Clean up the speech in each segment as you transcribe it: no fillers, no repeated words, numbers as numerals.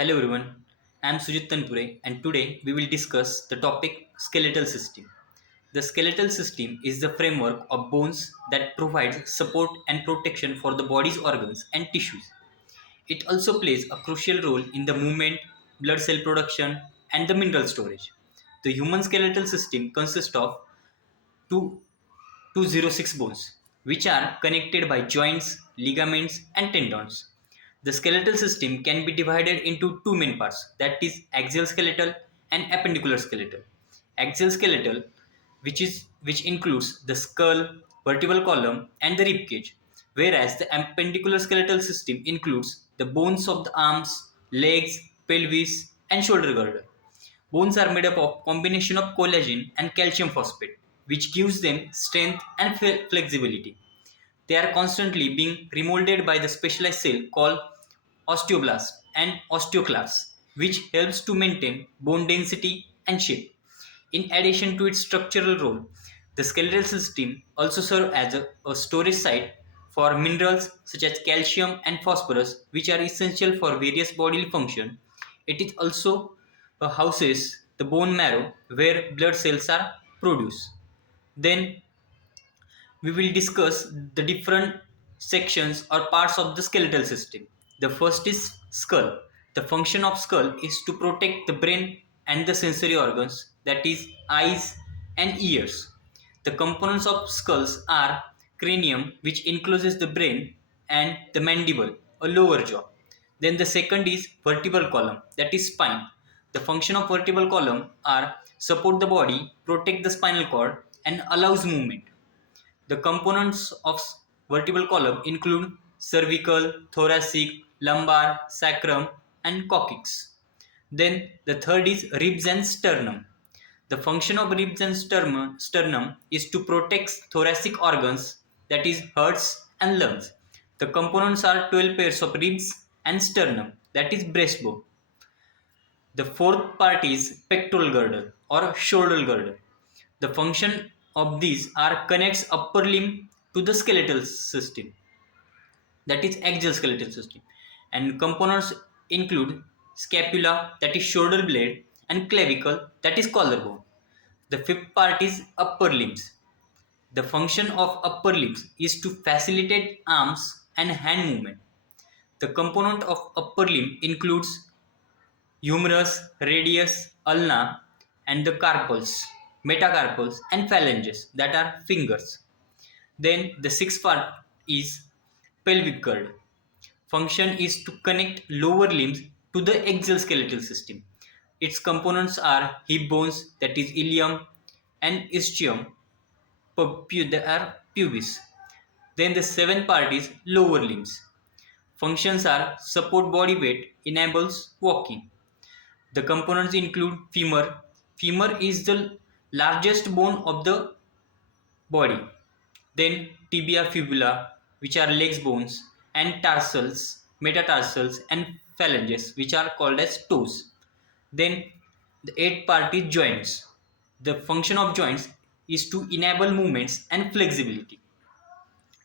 Hello everyone, I am Sujit Tanpure and today we will discuss the topic skeletal system. The skeletal system is the framework of bones that provides support and protection for the body's organs and tissues. It also plays a crucial role in the movement, blood cell production, and the mineral storage. The human skeletal system consists of two 206 bones, which are connected by joints, ligaments, and tendons. The skeletal system can be divided into two main parts, that is, axial skeletal and appendicular skeletal. Axial skeletal, which includes the skull, vertebral column, and the rib cage, whereas the appendicular skeletal system includes the bones of the arms, legs, pelvis, and shoulder girdle. Bones are made up of combination of collagen and calcium phosphate, which gives them strength and flexibility. They are constantly being remolded by the specialized cell called osteoblast and osteoclasts, which helps to maintain bone density and shape. In addition to its structural role, the skeletal system also serves as a storage site for minerals such as calcium and phosphorus, which are essential for various bodily functions. It is also houses the bone marrow where blood cells are produced. Then we will discuss the different sections or parts of the skeletal system. The first is skull. The function of skull is to protect the brain and the sensory organs, that is, eyes and ears. The components of skulls are cranium, which encloses the brain, and the mandible, a lower jaw. Then the second is vertebral column, that is spine. The function of vertebral column are support the body, protect the spinal cord, and allows movement. The components of vertebral column include cervical, thoracic, lumbar, sacrum, and coccyx. Then the third is ribs and sternum. The function of ribs and sternum is to protect thoracic organs, that is hearts and lungs. The components are 12 pairs of ribs and sternum, that is breastbone. The fourth part is pectoral girdle or shoulder girdle. The function of these are connects upper limb to the skeletal system, that is axial skeletal system, and components include scapula, that is shoulder blade, and clavicle, that is collarbone. The fifth part is upper limbs. The function of upper limbs is to facilitate arms and hand movement. The component of upper limb includes humerus, radius, ulna, and the carpals, metacarpals, and phalanges, that are fingers. Then the sixth part is pelvic girdle. Function is to connect lower limbs to the axial skeletal system. Its components are hip bones, that is ilium, and ischium, that are pubis. Then the seventh part is lower limbs. Functions are support body weight, enables walking. The components include femur. Femur is the largest bone of the body. Then tibia fibula, which are legs bones, and tarsals, metatarsals, and phalanges, which are called as toes. Then the eighth part is joints. The function of joints is to enable movements and flexibility.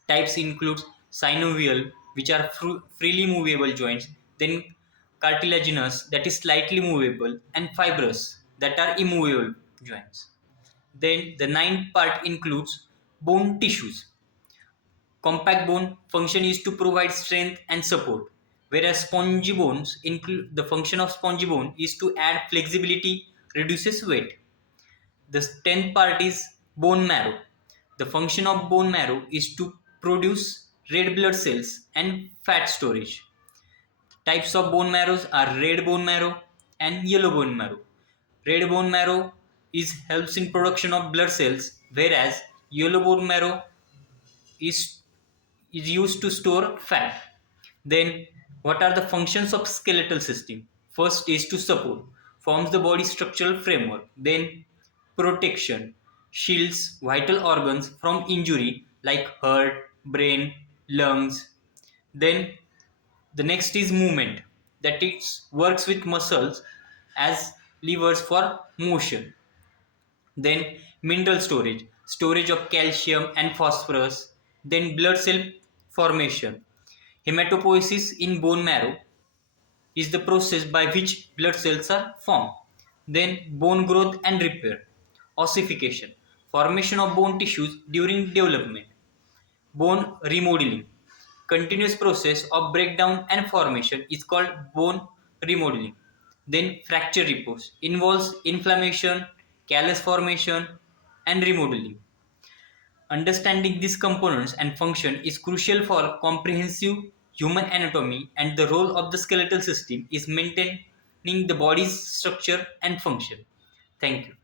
Types include synovial, which are freely movable joints, then cartilaginous, that is slightly movable, and fibrous, that are immovable joints. Then the ninth part includes bone tissues. Compact bone function is to provide strength and support, whereas spongy bones include the function of spongy bone is to add flexibility, reduces weight. The tenth part is bone marrow. The function of bone marrow is to produce red blood cells and fat storage. Types of bone marrows are red bone marrow and yellow bone marrow. Red bone marrow is helps in production of blood cells, whereas yellow bone marrow is is used to store fat. Then, what are the functions of skeletal system? First is to support, forms the body structural framework. Then, protection, shields vital organs from injury like heart, brain, lungs. Then, the next is movement, that it works with muscles as levers for motion. Then mineral storage, storage of calcium and phosphorus. Then blood cell formation, hematopoiesis in bone marrow. is the process by which blood cells are formed. Then bone growth and repair. Ossification, formation of bone tissues during development. Bone remodeling, continuous process of breakdown and formation is called bone remodeling. Then fracture repose involves inflammation, callus formation and remodeling. Understanding these components and function is crucial for comprehensive human anatomy, and the role of the skeletal system is maintaining the body's structure and function. Thank you.